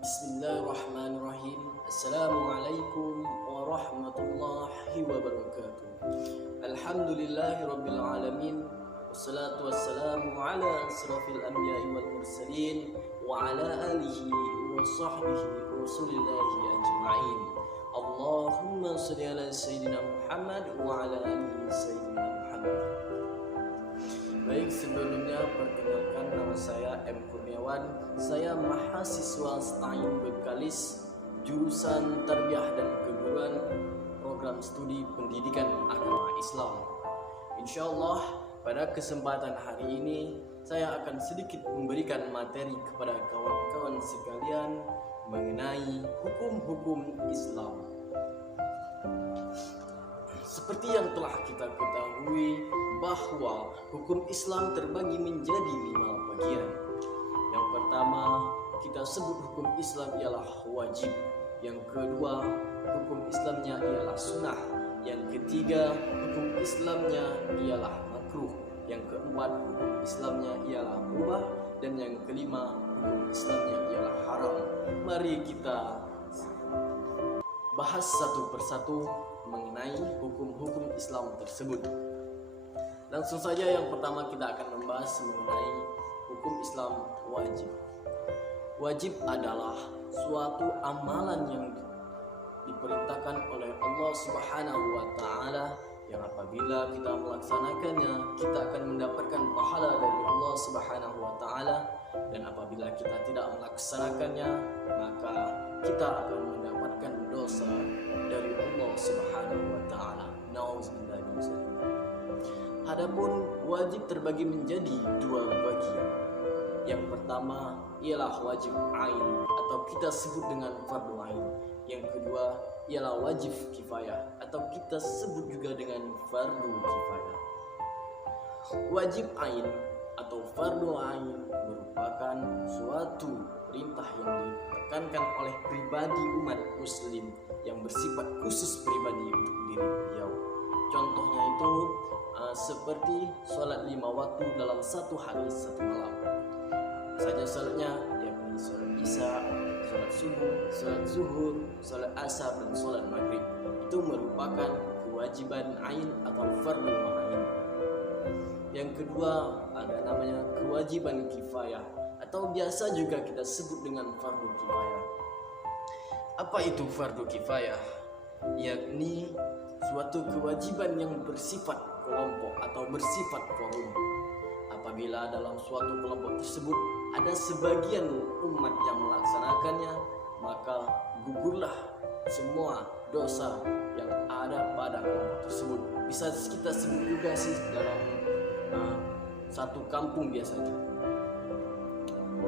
Bismillahirrahmanirrahim. Assalamualaikum warahmatullahi wabarakatuh. Alhamdulillahirabbil alamin. Wassalatu wassalamu ala asrafil anbiya'i wal mursalin wa ala alihi wa sahbihi rasulillahi ajma'in. Allahumma shalli ala sayyidina Muhammad wa ala alihi sayyidina Muhammad. Baik, sebelumnya perkenalkan, nama saya M. Kurniawan. Saya mahasiswa STAIN Bekalis, jurusan Tarbiyah dan Keguruan, program studi pendidikan agama Islam. Insyaallah pada kesempatan hari ini saya akan sedikit memberikan materi kepada kawan-kawan sekalian mengenai hukum-hukum Islam. Seperti yang telah kita ketahui bahwa hukum Islam terbagi menjadi 5 bagian. Yang pertama, kita sebut hukum Islam ialah wajib. Yang kedua, hukum Islamnya ialah sunnah. Yang ketiga, hukum Islamnya ialah makruh. Yang keempat, hukum Islamnya ialah mubah. Dan yang kelima, hukum Islamnya ialah haram. Mari kita bahas satu persatu mengenai hukum-hukum Islam tersebut. Langsung saja, yang pertama kita akan membahas mengenai hukum Islam wajib. Wajib adalah suatu amalan yang diperintahkan oleh Allah Subhanahu wa taala, yang apabila kita melaksanakannya kita akan mendapatkan pahala dari Allah Subhanahu wa taala, dan apabila kita tidak melaksanakannya maka kita akan mendapatkan dosa dari Allah Subhanahu wa taala. Nauzubillah. Adapun wajib terbagi menjadi 2 bagian. Yang pertama ialah wajib ain atau kita sebut dengan fardu ain. Yang kedua ialah wajib kifayah atau kita sebut juga dengan fardu kifayah. Wajib ain atau fardu ain merupakan suatu perintah yang ditekankan oleh pribadi umat muslim yang bersifat khusus pribadi untuk diri beliau. Contohnya itu seperti sholat 5 waktu dalam 1 hari 1 malam. Saja sholatnya yakni sholat isya, sholat subuh, sholat zuhur, sholat asar, dan sholat maghrib. Itu merupakan kewajiban ain atau fardu ain. Yang kedua ada namanya kewajiban kifayah atau biasa juga kita sebut dengan fardu kifayah. Apa itu fardu kifayah? Yakni suatu kewajiban yang bersifat kelompok atau bersifat korum. Apabila dalam suatu kelompok tersebut ada sebagian umat yang melaksanakannya, maka gugurlah semua dosa yang ada pada kelompok tersebut. Bisa kita sebut juga sih dalam satu kampung biasanya.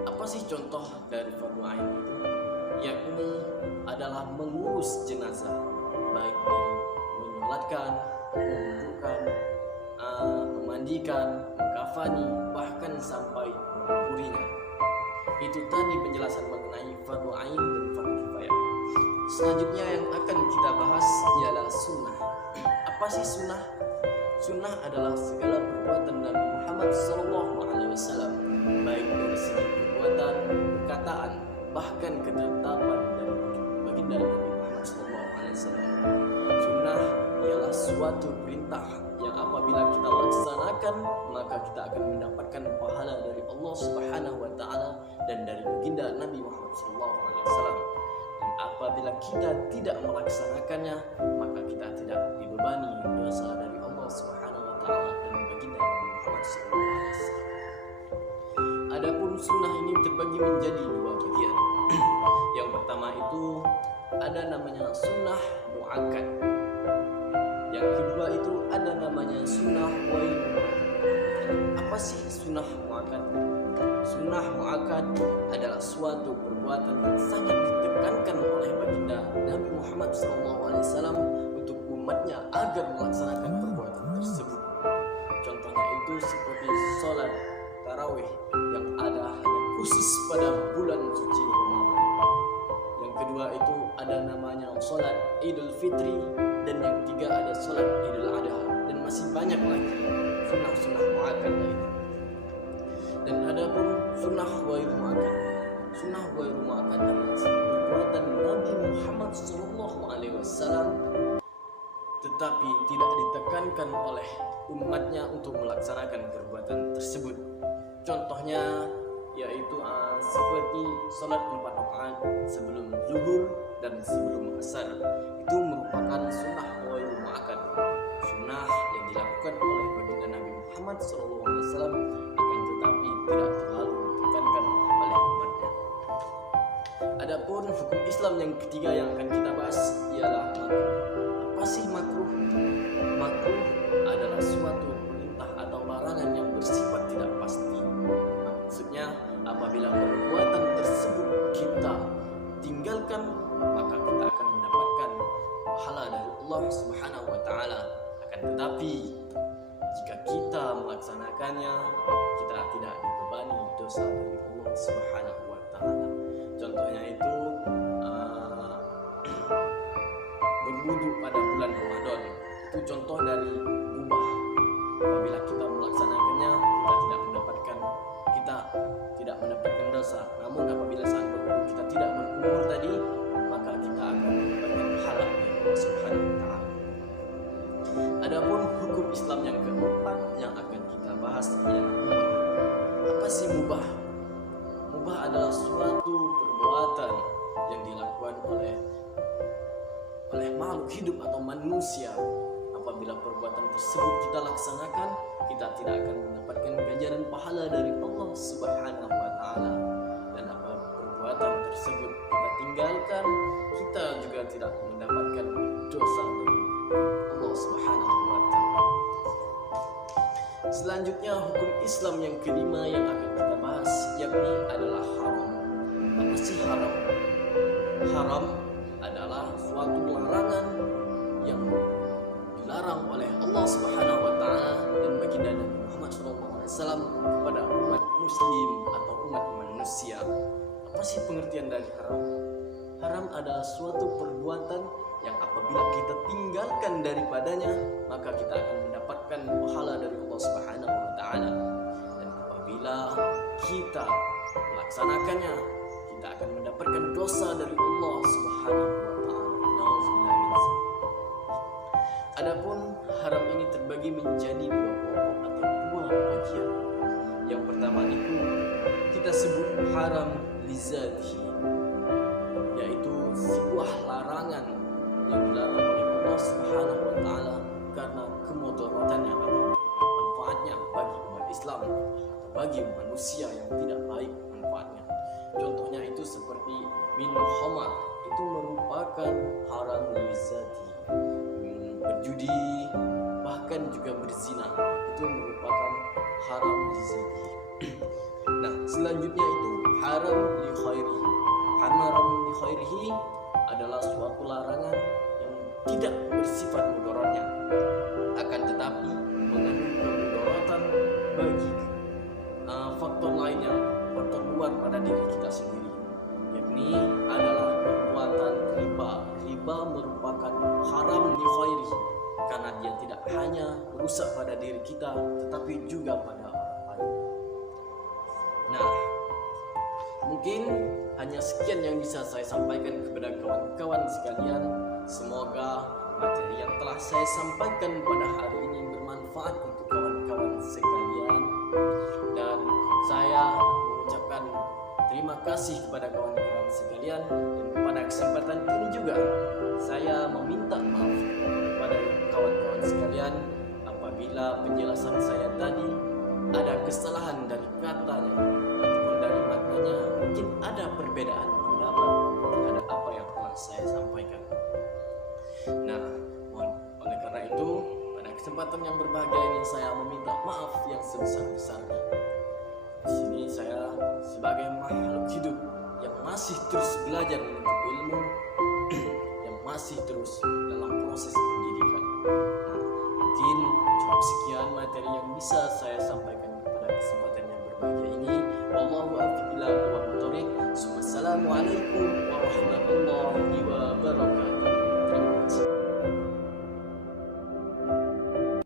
Apa sih contoh dari fardu ain itu? Yakni adalah mengurus jenazah, baik dari menyolatkan, menguburkan, memandikan, mengkafani, bahkan sampai menguburinya. Itu tadi penjelasan mengenai fardu ain dan fardu kifayah. Selanjutnya yang akan kita bahas ialah sunnah. Apa sih sunnah? Sunnah adalah segala perbuatan Nabi Muhammad SAW, baik dari segi perbuatan, perkataan, bahkan ketetapan dari baginda Nabi Muhammad SAW. Sunnah ialah suatu perintah yang apabila kita laksanakan maka kita akan mendapatkan pahala dari Allah Subhanahu wa taala dan dari baginda Nabi Muhammad SAW. Dan apabila kita tidak melaksanakannya maka kita tidak dibebani dosa dari Allah Subhanahu wa taala dan baginda Nabi Muhammad SAW. Adapun sunnah ini terbagi menjadi 2 bagian. Yang pertama itu ada namanya sunnah muakkad. Yang kedua itu ada namanya sunnah wain. Apa sih sunnah muakkad? Sunnah muakkad adalah suatu perbuatan yang sangat ditekankan oleh baginda Nabi Muhammad SAW untuk umatnya agar melaksanakan perbuatan tersebut. Contohnya itu seperti sholat tarawih yang ada hanya khusus pada bulan suci Ramadan. Yang kedua itu ada namanya sholat Idul Fitri, dan yang ketiga ada sholat Idul Adha, dan masih banyak lagi sunnah-sunnah muakkad lainnya. Dan adapun sunnah ghairu muakkad. Sunnah ghairu muakkad adalah perbuatan Nabi Muhammad SAW, tetapi tidak ditekankan oleh umatnya untuk melaksanakan perbuatan tersebut. Contohnya yaitu seperti salat 4 rakaat sebelum zuhur dan sebelum asar. Itu merupakan sunnah ghairu muakkad, sunnah yang dilakukan oleh baginda Nabi Muhammad SAW, akan tetapi tidak terlalu ditekankan oleh umatnya. Adapun hukum Islam yang ketiga yang akan kita bahas ialah makruh. Apa sih makruh? Makruh adalah suatu perintah atau larangan yang bersifat tidak pasti. Maksudnya apabila perbuatan tersebut kita tinggalkan, maka kita akan mendapatkan pahala dari Allah Subhanahu wa taala. Akan tetapi jika kita melaksanakannya, kita tidak dibebani dosa dari Allah Subhanahu wa taala. Contohnya itu berwudu pada bulan Ramadan. Itu contoh dari mubah. Apabila kita melaksanakannya, kita tidak mendapatkan dosa. Namun apabila saat berwudu kita tidak berkumur tadi, maka kita akan mendapatkan pahala dari Allah Subhanahu wa taala. Adapun hukum Islam yang keempat yang akan kita bahas ialah mubah. Apa sih mubah? Mubah adalah suatu perbuatan yang dilakukan oleh makhluk hidup atau manusia. Apabila perbuatan tersebut kita laksanakan, kita tidak akan mendapatkan ganjaran pahala dari Allah Subhanahu wa taala. Dan apabila perbuatan tersebut kita tinggalkan, kita juga tidak mendapatkan dosa dari Allah Subhanahu wa taala. Selanjutnya hukum Islam yang kelima yang akan kita bahas yakni adalah haram. Apa sih haram? Haram adalah suatu larangan yang dilarang oleh Allah Subhanahu wa taala dan baginda Nabi Muhammad SAW kepada umat muslim atau umat manusia. Apa sih pengertian dari haram? Haram adalah suatu perbuatan yang apabila kita tinggalkan daripadanya, maka kita akan mendapatkan pahala dari Allah Subhanahu wa taala. Dan apabila kita melaksanakannya, kita akan mendapatkan dosa dari Allah Subhanahu wa taala. Adapun haram ini terbagi menjadi dua kelompok atau dua bagian. Yang pertama itu kita sebut haram lizatihi, yaitu sebuah larangan yang dilarang oleh Allah Subhanahu wa taala karena kemudaratannya atau manfaatnya bagi umat Islam atau bagi manusia yang tidak baik manfaatnya. Contohnya itu seperti minum khamar, itu merupakan haram lizatihi. Berjudi, bahkan juga berzina, itu merupakan haram lizatihi. Nah, selanjutnya itu haram li khairihi. Haram li khairihi adalah suatu larangan yang tidak bersifat mudaratnya, akan tetapi mengandung kemudaratan bagi faktor lainnya, faktor luar pada diri kita sendiri, yakni adalah perbuatan riba. Riba merupakan haram li khairihi karena dia tidak hanya merusak pada diri kita tetapi juga pada orang lain. Nah, mungkin hanya sekian yang bisa saya sampaikan kepada kawan-kawan sekalian. Semoga materi yang telah saya sampaikan pada hari ini bermanfaat untuk kawan-kawan sekalian, dan saya mengucapkan terima kasih kepada kawan-kawan sekalian. Dan pada kesempatan ini juga saya meminta maaf kepada kawan-kawan sekalian apabila penjelasan saya tadi ada kesalahan dari katanya ataupun dari maknanya, mungkin ada perbedaan pendapat terhadap apa yang telah saya sampaikan. Nah, oleh karena itu pada kesempatan yang berbahagia ini saya meminta maaf yang sebesar-besarnya. Di sini saya sebagai makhluk hidup yang masih terus belajar menuntut ilmu, yang masih terus dalam proses pendidikan. Nah, mungkin cukup sekian materi yang bisa saya sampaikan pada kesempatan yang berbahagia ini. Wallahu a'lam bishawab. Assalamualaikum